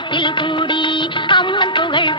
ஆலயத்தில் கூடி அம்மன் புகழ்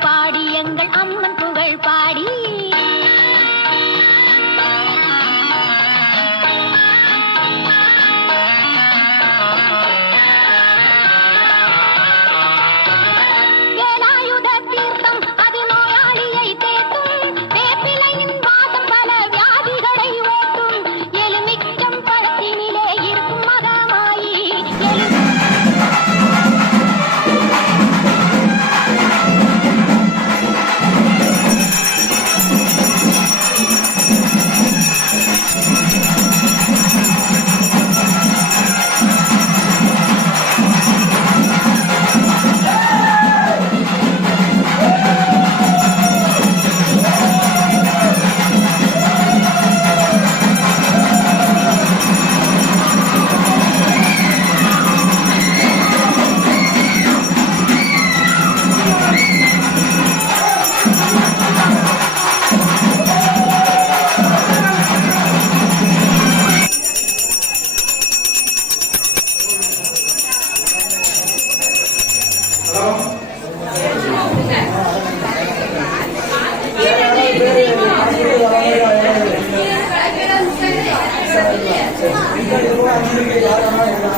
யாரெல்லாம்